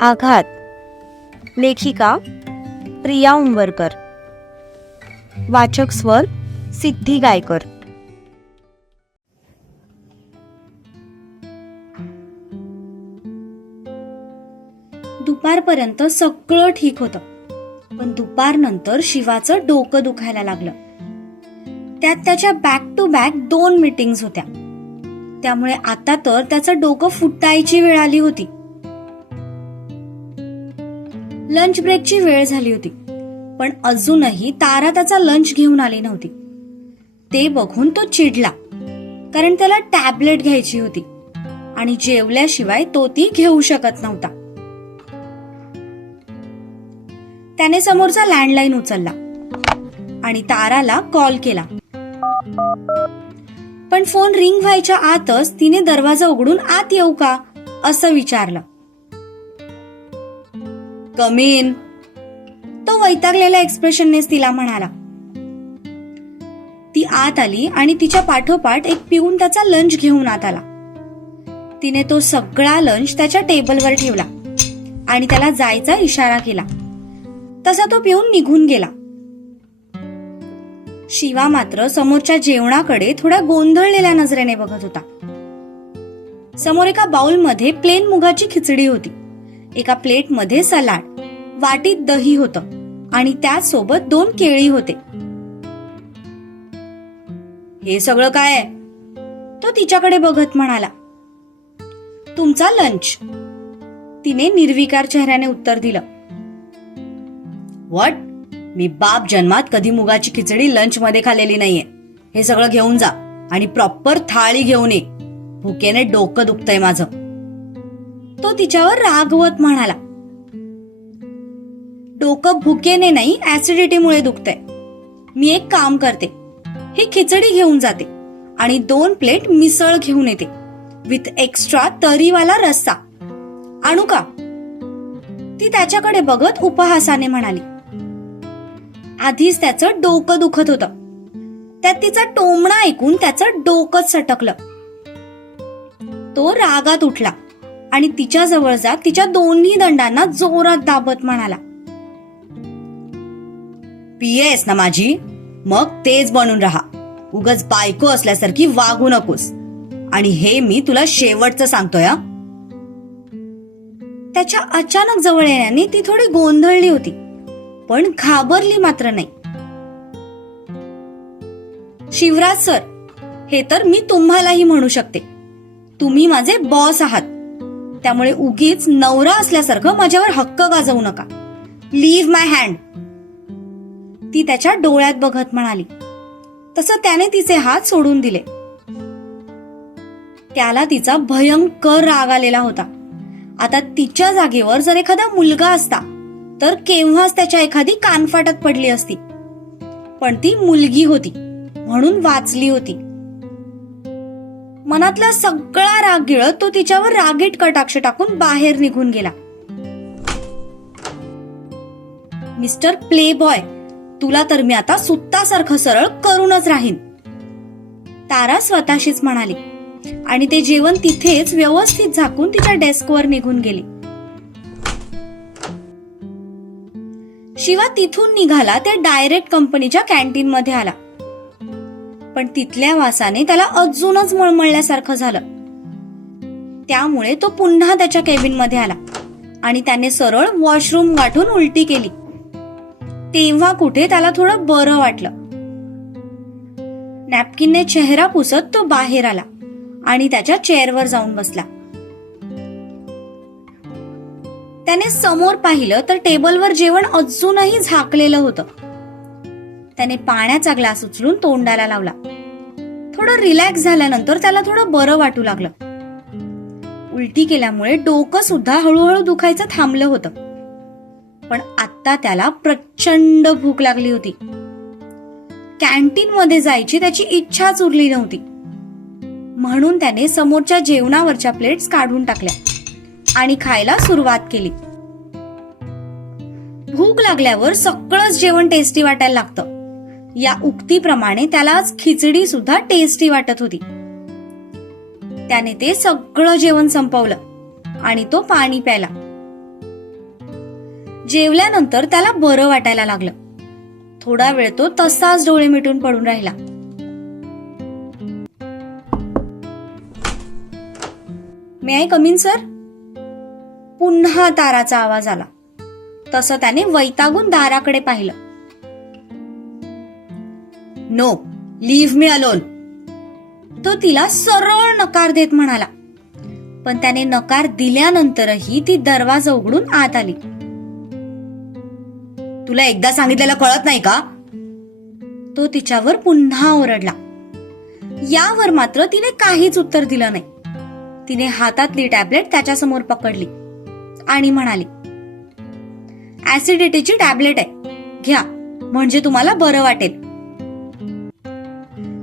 आघात. लेखिका प्रिया उंबरकर. वाचक स्वर सिद्धी गायकर. दुपारपर्यंत सगळं ठीक होतं, पण दुपारनंतर शिवाचं डोकं दुखायला लागलं. त्यात त्याच्या बॅक टू बॅक 2 मीटिंग्स होत्या. त्यामुळे आता तर त्याचं डोकं फुटायची वेळ आली होती. लंच ब्रेकची वेळ झाली होती, पण अजूनही तारा त्याचा लंच घेऊन आली नव्हती. ते बघून तो चिडला, कारण त्याला टॅबलेट घ्यायची होती आणि जेवल्याशिवाय तो ती घेऊ शकत नव्हता. त्याने समोरचा लँडलाईन उचलला आणि ताराला कॉल केला. पण फोन रिंग व्हायच्या आतच तिने दरवाजा उघडून आत येऊ का असं विचारलं. कम इन, तो वैतागलेल्या एक्सप्रेशननेच तिला म्हणाला. ती आत आली आणि तिच्या पाठोपाठ एक पिऊन त्याचा लंच घेऊन आत आला. तिने तो सगळा लंच त्याच्या टेबलवर ठेवला आणि त्याला जायचा इशारा केला. तसा तो पिऊन निघून गेला. शिवा मात्र समोरच्या जेवणाकडे थोड्या गोंधळलेल्या नजरेने बघत होता. समोर एका बाउलमध्ये प्लेन मुगाची खिचडी होती, एका प्लेटमध्ये सलाड, वाटीत दही होतं आणि त्यासोबत 2 केळी होते. हे सगळं काय? तो तिच्याकडे बघत म्हणाला. तुमचा लंच, तिने निर्विकार चेहऱ्याने उत्तर दिलं. व्हॉट? मी बाप जन्मात कधी मुगाची खिचडी लंच मध्ये खाल्लेली नाहीये. हे सगळं घेऊन जा आणि प्रॉपर थाळी घेऊन ये. भुकेने डोकं दुखतंय माझं, तो तिच्यावर रागवत म्हणाला. डोकं भुकेने नाही, ऍसिडिटीमुळे दुखतंय. मी एक काम करते, ही खिचडी घेऊन जाते आणि 2 प्लेट मिसळ घेऊन येते विथ एक्स्ट्रा तरीवाला रस्सा. आणू का? ती त्याच्याकडे बघत उपहासाने म्हणाली. आधीच त्याचं डोकं दुखत होतं, त्यात तिचा टोमणा ऐकून त्याचं डोकंच सटकलं. तो रागात उठला आणि तिच्या जवळ जात तिच्या दोन्ही दंडांना जोरात दाबत म्हणाला. पियेस ना माझी, मग तेच बनून राहा. उगाच बायको असल्यासारखी वागू नकोस. आणि हे मी तुला शेवटचं सांगतोय. त्याच्या अचानक जवळ येण्याने ती थोडी गोंधळली होती, पण घाबरली मात्र नाही. शिवराज सर, हे तर मी तुम्हालाही म्हणू शकते. तुम्ही माझे बॉस आहात, त्यामुळे उगीच नवरा असल्यासारखं माझ्यावर हक्क गाजवू नका. लीव्ह माय हँड, ती त्याच्या डोळ्यात बघत म्हणाली. तसं त्याने तिचे हात सोडून दिले. त्याला तिचा भयंकर राग आलेला होता. आता तिच्या जागेवर जर एखादा मुलगा असता तर केव्हाच त्याच्या एखादी कानफाटात पडली असती. पण ती मुलगी होती म्हणून वाचली होती. मनातला सगळा राग गिळत तो तिच्यावर रागीट कटाक्ष टाकून बाहेर निघून गेला. मिस्टर प्ले बॉय, तुला तर मी आता सुत्तासारखं सरळ करूनच राहीन, तारा स्वतःशीच म्हणाली आणि ते जेवण तिथेच व्यवस्थित झाकून तिच्या डेस्कवर निघून गेली. शिवा तिथून निघाला ते डायरेक्ट कंपनीच्या कॅन्टीन मध्ये आला. पण तिथल्या वासाने त्याला अजूनच मळमळल्यासारखं झालं. त्यामुळे तो पुन्हा त्याच्या केबिन मध्ये आला आणि त्याने सरळ वॉशरूम गाठून उलटी केली. तेव्हा कुठे त्याला थोडं बरं वाटलं. नॅपकिनने चेहरा पुसत तो बाहेर आला आणि त्याच्या चेअरवर जाऊन बसला. त्याने समोर पाहिलं तर टेबलवर जेवण अजूनही झाकलेलं होतं. त्याने पाण्याचा ग्लास उचलून तोंडाला लावला. थोडं रिलॅक्स झाल्यानंतर त्याला थोडं बरं वाटू लागलं. उलटी केल्यामुळे डोकं सुद्धा हळूहळू दुखायचं थांबलं होतं. पण आता त्याला प्रचंड भूक लागली होती. कॅन्टीन मध्ये जायची त्याची इच्छाच उरली नव्हती. म्हणून त्याने समोरच्या जेवणावरच्या प्लेट्स काढून टाकल्या आणि खायला सुरुवात केली. भूक लागल्यावर सगळंच जेवण टेस्टी वाटायला लागतं, या उक्तीप्रमाणे त्याला आज खिचडी सुद्धा टेस्टी वाटत होती. त्याने ते सगळं जेवण संपवलं आणि तो पाणी प्यायला. जेवल्यानंतर त्याला बरं वाटायला लागलं. थोडा वेळ तो तसाच डोळे मिटून पडून राहिला. May I come in sir? पुन्हा दाराचा आवाज आला. तसं त्याने वैतागून दाराकडे पाहिलं. No, leave me alone. तो तिला सरळ नकार देत म्हणाला. पण त्याने नकार दिल्यानंतरही ती दरवाजा उघडून आत आली. तुला एकदा सांगितलेलं कळत नाही का? तो तिच्यावर पुन्हा ओरडला. यावर मात्र तिने काहीच उत्तर दिलं नाही. तिने हातातली टॅबलेट त्याच्यासमोर पकडली आणि म्हणाली, ऍसिडिटीची टॅबलेट आहे, घ्या, म्हणजे तुम्हाला बरं वाटेल.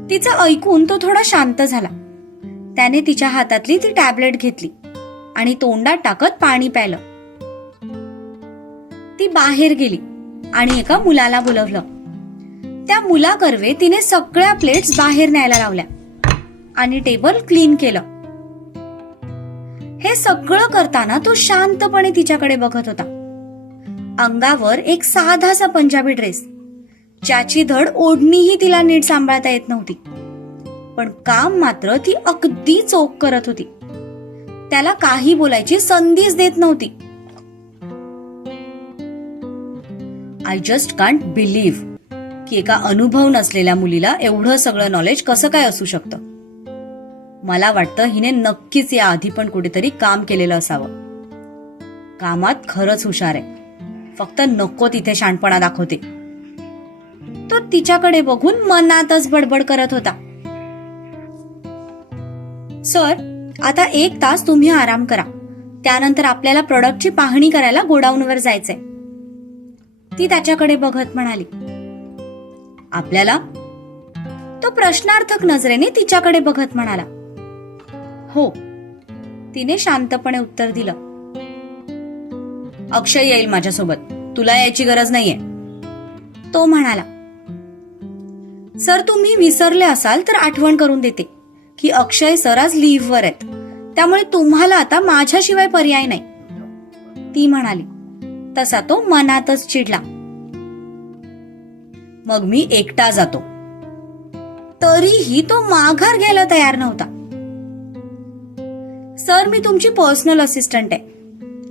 तिचं ऐकून तो थोडा शांत झाला. त्याने तिच्या हातातली ती टॅबलेट घेतली आणि तोंडात टाकत पाणी प्यायलं. ती बाहेर गेली आणि एका मुलाला बोलवलं. त्या मुलाकर्वे तिने सगळ्या प्लेट्स बाहेर न्यायला लावल्या आणि टेबल क्लीन केलं. हे सगळं करताना तो शांतपणे तिच्याकडे बघत होता. अंगावर एक साधासा पंजाबी ड्रेस, ज्याची धड ओढणीही तिला नीट सांभाळता येत नव्हती. पण काम मात्र ती अगदी चोख करत होती. त्याला काही बोलायची संधीच देत नव्हती. आय जस्ट कांट बिलीव्ह की एका अनुभव नसलेल्या मुलीला एवढं सगळं नॉलेज कसं काय असू शकतं. मला वाटतं हिने नक्कीच या आधी पण कुठेतरी काम केलेलं असावं. कामात खरंच हुशार आहे, फक्त नको तिथे शहाणपणा दाखवते. तो तिच्याकडे बघून मनातच बडबड करत होता. सर, आता 1 तास तुम्ही आराम करा. त्यानंतर आपल्याला प्रोडक्टची पाहणी करायला गोडाऊनवर जायचंय. ती त्याच्याकडे बघत म्हणाली. आपल्याला? तो प्रश्नार्थक नजरेने तिच्याकडे बघत म्हणाला. हो, तिने शांतपणे उत्तर दिलं. अक्षय येईल माझ्यासोबत, तुला यायची गरज नाहीये. तो म्हणाला. सर, तुम्ही विसरले असाल तर आठवण करून देते की अक्षय सर आज लीव्हवर आहेत, त्यामुळे तुम्हाला आता माझ्याशिवाय पर्याय नाही. ती म्हणाली. तसा तो मनातच चिडला. मग मी एकटा जातो. तरीही तो माघार घ्यायला तयार नव्हता. सर, मी तुमची पर्सनल असिस्टंट आहे,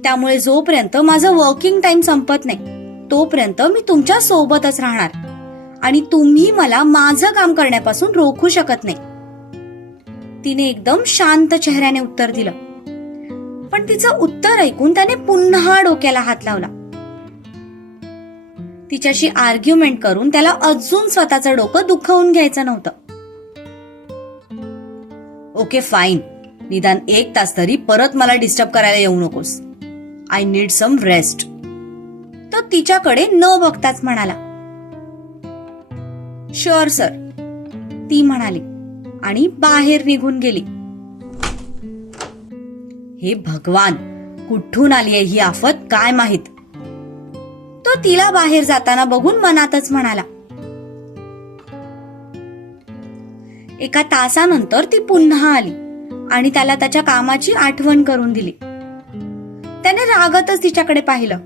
त्यामुळे जोपर्यंत माझं वर्किंग टाइम संपत नाही तोपर्यंत मी तुमच्या सोबतच राहणार आणि तुम्ही मला माझं काम करण्यापासून रोखू शकत नाही. तिने एकदम शांत चेहऱ्याने उत्तर दिलं. पण तिचं उत्तर ऐकून त्याने पुन्हा डोक्याला हात लावला. तिच्याशी आर्ग्युमेंट करून त्याला अजून स्वतःचं डोकं दुखवून घ्यायचं नव्हतं. ओके फाईन, निदान 1 तास तरी परत मला डिस्टर्ब करायला येऊ नकोस. I need some rest. तो तिच्याकडे न बघताच म्हणाला. शुअर सर, ती म्हणाली आणि बाहेर निघून गेली. हे भगवान, कुठून आली आहे ही आफत काय माहित. तो तिला बाहेर जाताना बघून मनातच म्हणाला. एका तासानंतर ती पुन्हा आली आणि त्याला त्याच्या कामाची आठवण करून दिली. त्याने रागातच तिच्याकडे पाहिलं.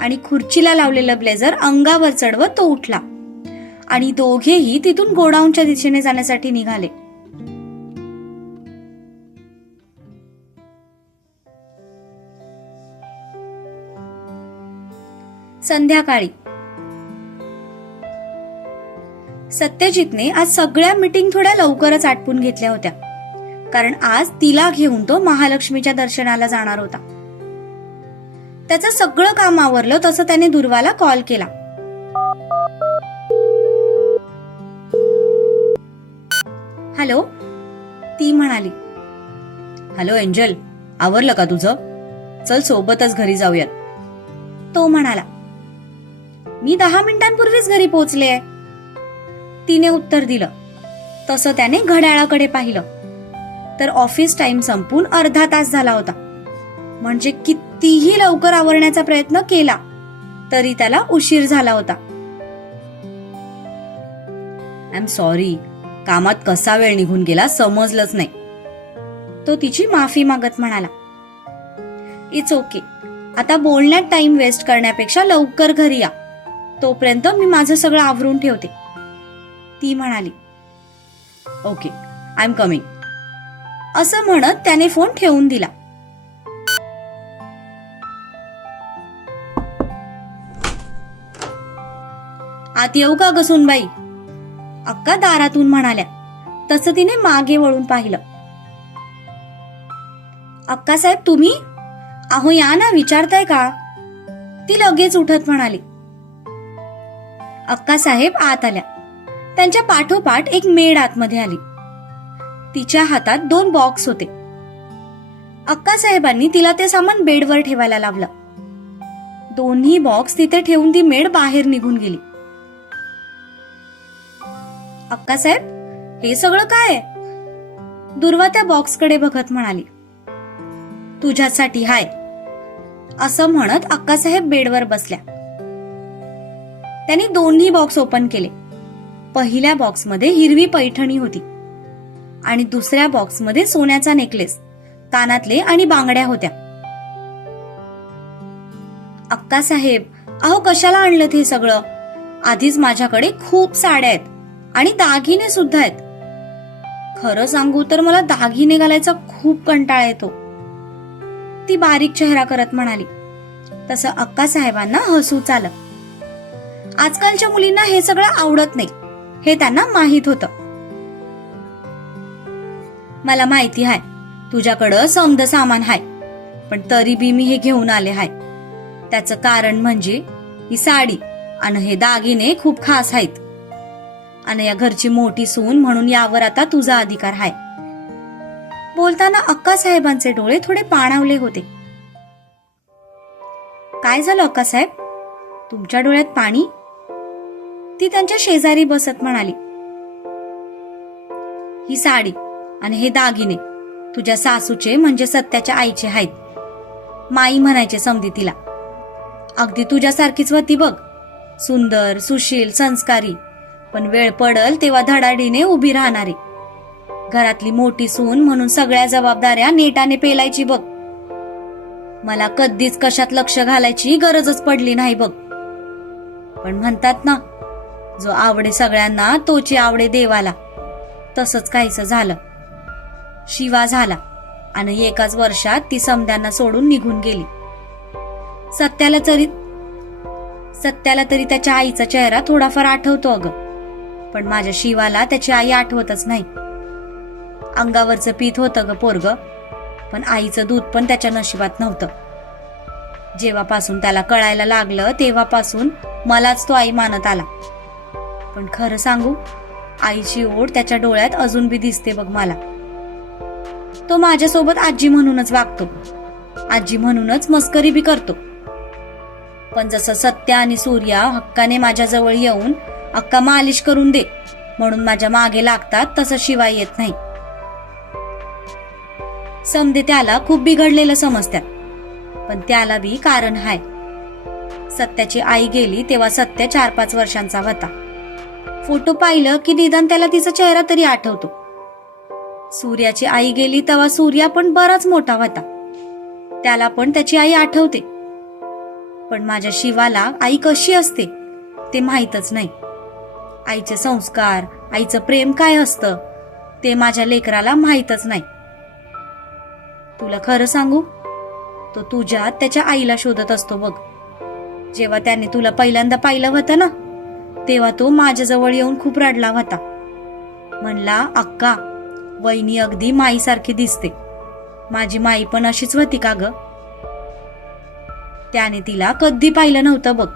आणि खुर्चीला लावलेलं ब्लेझर अंगावर चढवत तो उठला आणि दोघेही तिथून गोडाऊनच्या दिशेने जाण्यासाठी निघाले. संध्याकाळी सत्यजितने आज सगळ्या मीटिंग थोड्या लवकरच आटपून घेतल्या होत्या, कारण आज तिला घेऊन तो महालक्ष्मीच्या दर्शनाला जाणार होता. त्याचं सगळं काम आवरलं तसं त्याने दुर्वाला कॉल केला. हॅलो, ती म्हणाली. हॅलो एंजल, आवरलं का तुझं? चल सोबतच घरी जाऊयात. तो म्हणाला. मी 10 मिनिटांपूर्वीच घरी पोहोचले आहे. तिने उत्तर दिलं. तसं त्याने घड्याळाकडे पाहिलं तर ऑफिस टाइम संपून अर्धा तास झाला होता. म्हणजे कितीही लवकर आवरण्याचा प्रयत्न केला तरी त्याला उशीर झाला होता. आय एम सॉरी, कामात कसा वेळ निघून गेला समजलंच नाही. तो तिची माफी मागत म्हणाला, इट्स ओके, आता बोलण्यात टाइम वेस्ट करण्यापेक्षा लवकर घरी या, तोपर्यंत मी माझं सगळं आवरून ठेवते. ती म्हणाली, ओके, आय एम कमिंग. असं म्हणत त्याने फोन ठेवून दिला. आत येऊ का ग सुनबाई? अक्का दारातून म्हणाल्या. तसं तिने मागे वळून पाहिलं. अक्का साहेब तुम्ही? अहो या ना, विचारताय का? ती लगेच उठत म्हणाली. अक्का साहेब आत आल्या. त्यांच्या पाठोपाठ एक मेड आतमध्ये आली. तिच्या हातात 2 बॉक्स होते. अक्का साहेबांनी तिला ते सामान बेडवर ठेवायला लावलं. दोन्ही बॉक्स तिथे ठेवून ती मेड बाहेर निघून गेली. अक्का साहेब, हे सगळं काय? दुर्वा त्या बॉक्सकडे बघत म्हणाली. तुझ्यासाठी हाय. असं म्हणत अक्कासाहेब बेडवर बसल्या. त्यांनी दोन्ही बॉक्स ओपन केले. पहिल्या बॉक्समध्ये हिरवी पैठणी होती आणि दुसऱ्या बॉक्समध्ये सोन्याचा नेकलेस, कानातले आणि बांगड्या होत्या. अक्कासाहेब, अहो कशाला आणलं हे सगळं? आधीच माझ्याकडे खूप साड्या आहेत आणि दागिने सुद्धा आहेत. खरं सांगू तर मला दागिने घालायचा खूप कंटाळा येतो. ती बारीक चेहरा करत म्हणाली. तसं अक्कासाहेबांना हसूच आलं. आजकालच्या मुलींना हे सगळं आवडत नाही हे त्यांना माहित होतं. मला माहिती आहे तुझ्याकडं समद सामान हाय, पण तरी बी मी हे घेऊन आले हाय. त्याचं कारण म्हणजे ही साडी आणि हे दागिने खूप खास आहेत आणि या घरची मोठी सून म्हणून यावर आता तुझा अधिकार हाय. बोलताना अक्कासाहेबांचे डोळे थोडे पाणावले होते. काय झालं अक्कासाहेब? तुमच्या डोळ्यात पाणी? ती त्यांच्या शेजारी बसत म्हणाली. ही साडी आणि हे दागिने तुझ्या सासूचे म्हणजे सत्याच्या आईचे आहेत. माई म्हणायचे समधी तिला. अगदी तुझ्यासारखीच होती बघ, सुंदर, सुशील, संस्कारी, पण वेळ पडल तेव्हा धडाडीने उभी राहणारी. घरातली मोठी सून म्हणून सगळ्या जबाबदाऱ्या नेटाने पेलायची बघ. मला कधीच कशात लक्ष घालायची गरजच पडली नाही बघ. पण म्हणतात ना, जो आवडे सगळ्यांना तोची आवडे देवाला, तसंच काहीसं झालं. शिवा झाला आणि एकाच वर्षात ती समद्यांना सोडून निघून गेली. सत्याला तरी त्याच्या आईचा चेहरा थोडाफार आठवतो अगं, पण माझ्या शिवाला त्याची आई आठवतच नाही. अंगावरचं पीत होतं ग पोरग, पण आईचं दूध पण त्याच्या नशिबात नव्हतं. जेव्हापासून त्याला कळायला लागलं तेव्हापासून मलाच तो आई मानत आला. पण खरं सांगू, आईची ओढ त्याच्या डोळ्यात अजून बी दिसते बघ मला. तो माझ्यासोबत आजी म्हणूनच वागतो, आजी म्हणूनच मस्करी बी करतो. पण जसं सत्या आणि सूर्या हक्काने माझ्या जवळ येऊन अक्का मालिश करून दे म्हणून माझ्या मागे लागतात, तसं शिवाय येत नाही. समदे त्याला खूप बिघडलेलं समजतात, पण त्याला बी कारण हाय. सत्याची आई गेली तेव्हा सत्य 4-5 वर्षांचा होता. फोटो पाहिलं की निदान त्याला तिचा चेहरा तरी आठवतो. सूर्याची आई गेली तेव्हा सूर्या पण बराच मोठा होता, त्याला पण त्याची आई आठवते. पण माझ्या शिवाला आई कशी असते ते माहीतच नाही. आईचे संस्कार, आईचं प्रेम काय असतं ते माझ्या लेकराला माहीतच नाही. तुला खरं सांगू, तो तुझ्यात त्याच्या आईला शोधत असतो बघ. जेव्हा त्याने तुला पहिल्यांदा पाहिलं होतं ना, तेव्हा तो माझ्याजवळ येऊन खूप रडला होता. म्हणला, अक्का, वहिनी अगदी माईसारखी दिसते. माझी माई पण अशीच होती का ग? त्याने तिला कधी पाहिलं नव्हतं बघ.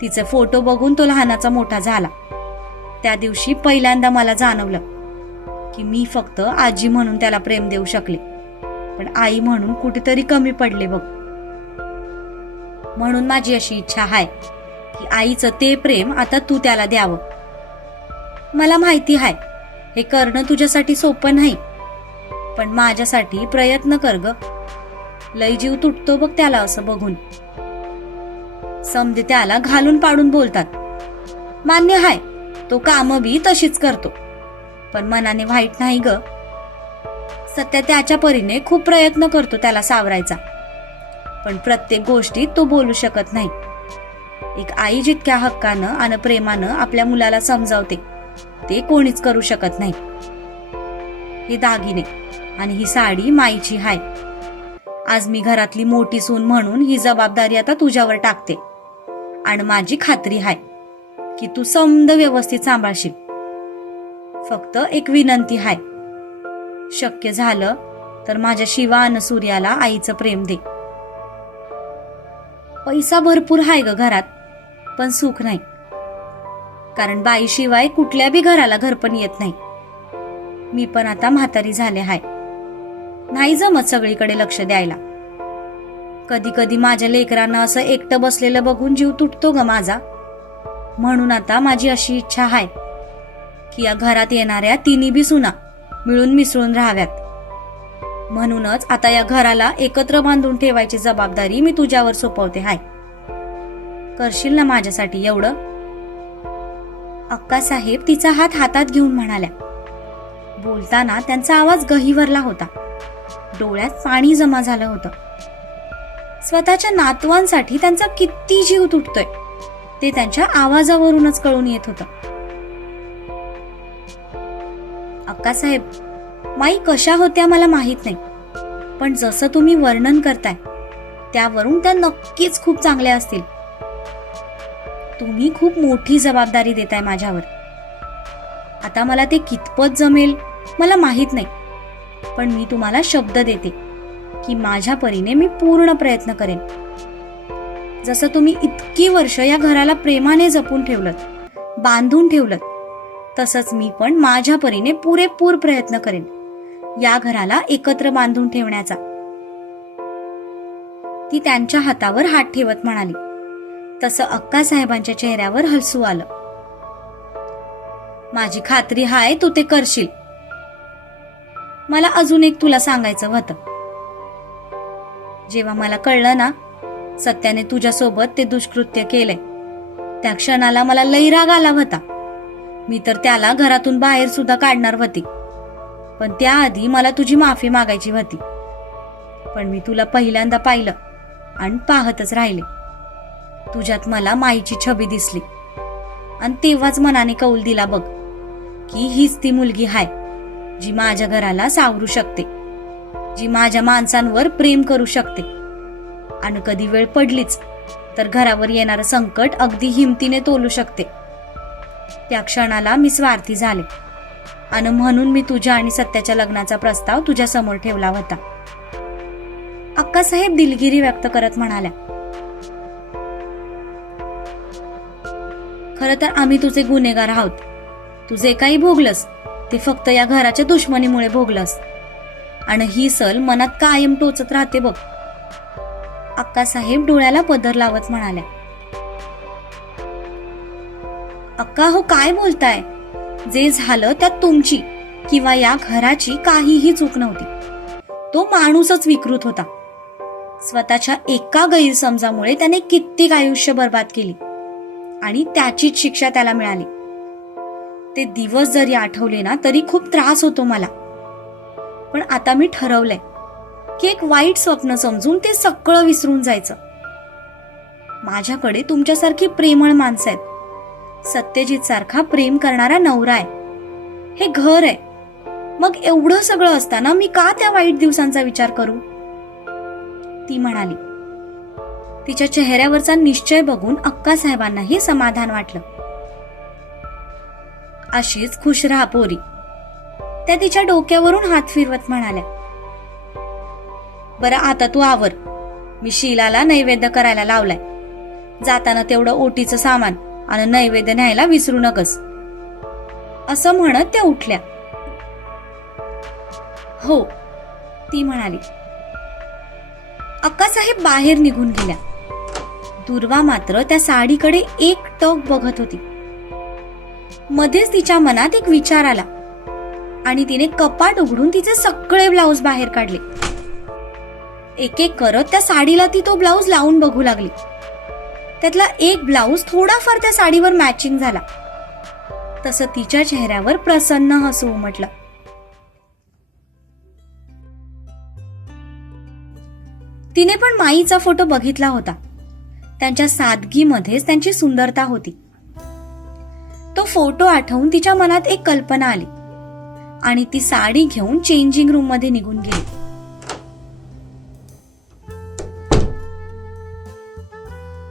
तिचे फोटो बघून तो लहानाचा मोठा झाला. त्या दिवशी पहिल्यांदा मला जाणवलं की मी फक्त आजी म्हणून त्याला प्रेम देऊ शकले, पण आई म्हणून कुठेतरी कमी पडले बघ. म्हणून माझी अशी इच्छा आहे की आईचं ते प्रेम आता तू त्याला द्यावं. मला माहिती आहे हे करणं तुझ्यासाठी सोपं नाही, पण माझ्यासाठी प्रयत्न कर ग. लय जीव तुटतो बघ त्याला असं बघून. समजे त्याला घालून पाडून बोलतात. मान्य आहे, तो काम बी तशीच करतो, पण मनाने वाईट नाही ग. सत्या त्याच्या परीने खूप प्रयत्न करतो त्याला सावरायचा, पण प्रत्येक गोष्टीत तो बोलू शकत नाही. एक आई जितक्या हक्कानं आणि प्रेमानं आपल्या मुलाला समजावते ते कोणीच करू शकत नाही. हे दागिने आणि ही साडी माईची हाय. आज मी घरातली मोठी सून म्हणून ही जबाबदारी आता तुझ्यावर टाकते आणि माझी खात्री हाय की तू समद व्यवस्थित सांभाळशील. फक्त एक विनंती हाय, शक्य झालं तर माझ्या शिवा आणि सूर्याला आईचं प्रेम दे. पैसा भरपूर हाय ग घरात, पण सुख नाही. कारण बाईशिवाय कुठल्या बी घराला घरपण येत नाही. मी पण आता म्हातारी झाले हाय, नाही जमत सगळीकडे लक्ष द्यायला. कधी कधी माझ्या लेकरांना असं एकटं बसलेलं बघून जीव तुटतो ग माझा. म्हणून आता माझी अशी इच्छा हाय की या घरात येणाऱ्या तिन्ही बी सुना मिळून मिसळून राहाव्यात. म्हणूनच आता या घराला एकत्र बांधून ठेवायची जबाबदारी मी तुझ्यावर सोपवते हाय. करशील ना माझ्यासाठी एवढं? अक्कासाहेब तिचा हात हातात घेऊन म्हणाल्या. बोलताना त्यांचा आवाज गहिवरला होता, डोळ्यात पाणी जमा झालं होतं. स्वतःच्या नातवांसाठी त्यांचा किती जीव तुटतोय ते त्यांच्या आवाजावरूनच कळून येत होतं. अक्कासाहेब, माई कशा होत्या मला माहित नाही, पण जसं तुम्ही वर्णन करताय त्यावरून त्या नक्कीच खूप चांगल्या असतील. तुम्ही खूप मोठी जबाबदारी देताय माझ्यावर. आता मला ते कितपत जमेल मला माहित नाही, पण मी तुम्हाला शब्द देते की माझ्या परीने मी पूर्ण प्रयत्न करेन. जसं तुम्ही इतकी वर्ष या घराला प्रेमाने जपून ठेवलं, बांधून ठेवलं, तसंच मी पण माझ्या परीने पुरेपूर प्रयत्न करेन या घराला एकत्र बांधून ठेवण्याचा. ती त्यांच्या हातावर हात ठेवत म्हणाली. तसं अक्कासाहेबांच्या चेहऱ्यावर हसू आलं. माझी खात्री हाय तू ते करशील. मला अजून एक तुला सांगायचं होतं. जेव्हा मला कळलं ना सत्याने तुझ्यासोबत ते दुष्कृत्य केलंय, त्या क्षणाला मला लई राग आला होता. मी तर त्याला घरातून बाहेर सुद्धा काढणार होती, पण त्याआधी मला तुझी माफी मागायची होती. पण मी तुला पहिल्यांदा पाहिलं आणि पाहतच राहिले. तुझ्यात मला माईची छबी दिसली आणि तेव्हाच मनाने कौल दिला बघ की हीच ती मुलगी हाय जी माझ्या घराला सावरू शकते, जी माझ्या माणसांवर प्रेम करू शकते आणि कधी वेळ पडलीच तर घरावर येणारं संकट अगदी हिमतीने तोलू शकते. त्या क्षणाला मी स्वार्थी झाले आणि म्हणून मी तुझ्या आणि सत्याच्या लग्नाचा प्रस्ताव तुझ्या समोर ठेवला होता. अक्कासाहेब दिलगिरी व्यक्त करत म्हणाल्या. खरं तर आम्ही तुझे गुन्हेगार आहोत. तू जे काही भोगलंस ते फक्त या घराच्या दुश्मनीमुळे भोगलंस आणि ही सल मनात कायम टोचत राहते बघ. अक्कासाहेब डोळ्याला पदर लावत म्हणाल्या. अक्का हो काय बोलताय? जे झालं त्यात तुमची किंवा या घराची काहीही चूक नव्हती. तो माणूसच विकृत होता. स्वतःच्या एका गैरसमजामुळे त्याने कित्येक आयुष्य बर्बाद केली आणि त्याचीच शिक्षा त्याला मिळाली. ते दिवस जरी आठवले ना तरी खूप त्रास होतो मला. पण आता मी ठरवलंय की एक वाईट स्वप्न समजून ते सगळं विसरून जायचं. माझ्याकडे तुमच्यासारखी प्रेमळ माणसं आहेत. सत्यजित सारखा प्रेम करणारा नवरा आहे. हे घर आहे. मग एवढं सगळं असताना मी का त्या वाईट दिवसांचा विचार करू? ती म्हणाली. तिच्या चेहऱ्यावरचा निश्चय बघून अक्कासाहेबांनाही समाधान वाटलं. अशीच खुश राहा पोरी, त्या तिच्या डोक्यावरून हात फिरवत म्हणाल्या. बरं आता तू आवर. मी शीलाला नैवेद्य करायला लावलाय. जाताना तेवढं ओटीचं सामान आणि नैवेद्य न्यायला विसरू नकस. असं म्हणत त्या उठल्या. हो, ती म्हणाली. अक्कासाहेब बाहेर निघून गेल्या. दुर्वा मात्र त्या साडीकडे एक टक बघत होती. मध्येच तिच्या मनात एक विचार आला आणि तिने कपाट उघडून तिचे सगळे ब्लाऊज बाहेर काढले. एक एक करत त्या साडीला ती तो ब्लाऊज लावून बघू लागली. त्यातला एक ब्लाऊज थोडाफार त्या साडीवर मॅचिंग झाला. तसं तिच्या चेहऱ्यावर प्रसन्न हसू उमटलं. तिने पण माईचा फोटो बघितला होता. त्यांच्या सादगीमध्येच त्यांची सुंदरता होती. तो फोटो आठवून तिच्या मनात एक कल्पना आली आणि ती साडी घेऊन चेंजिंग रूम मध्ये निघून गेली.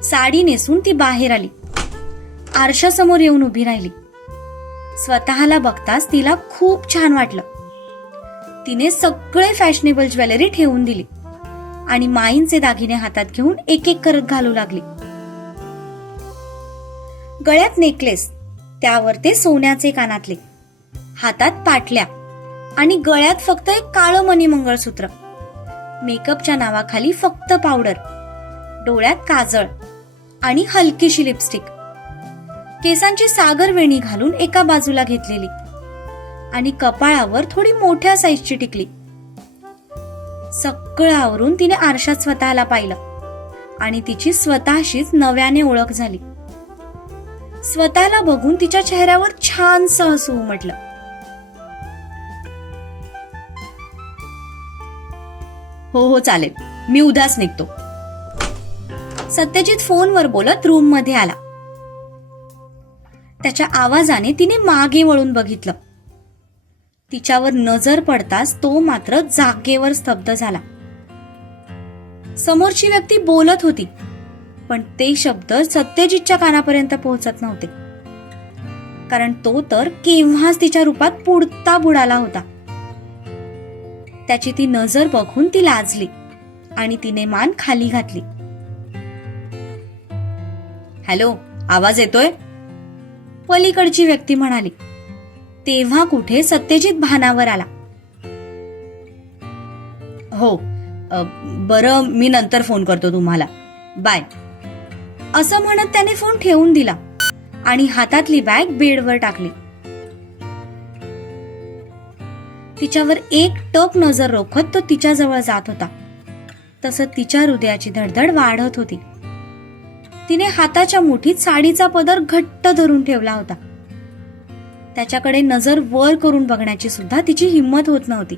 साडी नेसून ती बाहेर आली. आरशासमोर येऊन उभी राहिली. स्वतःला बघताच तिला खूप छान वाटलं. तिने सगळे फॅशनेबल ज्वेलरी ठेवून दिली आणि माईंचे दागिने हातात घेऊन एक एक करत घालू लागली. गळ्यात नेकलेस, त्यावर ते सोन्याचे कानातले, हातात पाटल्या आणि गळ्यात फक्त एक काळं मणी मंगळसूत्र. मेकअपच्या नावाखाली फक्त पावडर, डोळ्यात काजळ आणि हलकीशी लिपस्टिक. केसांची सागर वेणी घालून एका बाजूला घेतलेली आणि कपाळावर थोडी मोठ्या साईजची टिकली. सगळं आवरून तिने आरशात स्वतःला पाहिलं आणि तिची स्वतःशीच नव्याने ओळख झाली. स्वतःला बघून तिच्या चेहऱ्यावर छानसं हसू उमटलं. हो चालेल, मी उद्याच निघतो. सत्यजित फोनवर बोलत रूम मध्ये आला. त्याच्या आवाजाने तिने मागे वळून बघितलं. तिच्यावर नजर पडताच तो मात्र जागेवर स्तब्ध झाला. समोरची व्यक्ती बोलत होती, पण ते शब्द सत्यजितच्या कानापर्यंत पोहोचत नव्हते, कारण तो तर केव्हाच तिच्या रूपात पुढता बुडाला होता. त्याची ती नजर बघून ती लाजली आणि तिने मान खाली घातली. हॅलो, आवाज येतोय? पलीकडची व्यक्ती म्हणाली. तेव्हा कुठे सत्यजित भानावर आला. हो, बरं, मी नंतर फोन करतो तुम्हाला, बाय, असं म्हणत त्याने फोन ठेवून दिला आणि हातातली बॅग बेडवर टाकली. तिच्यावर एक टक नजर रोखत तो तिच्याजवळ जात होता. तसं तिच्या हृदयाची धडधड वाढत होती. तिने हाताच्या मुठीत साडीचा पदर घट्ट धरून ठेवला होता. त्याच्याकडे नजर वर करून बघण्याची सुद्धा तिची हिंमत होत नव्हती.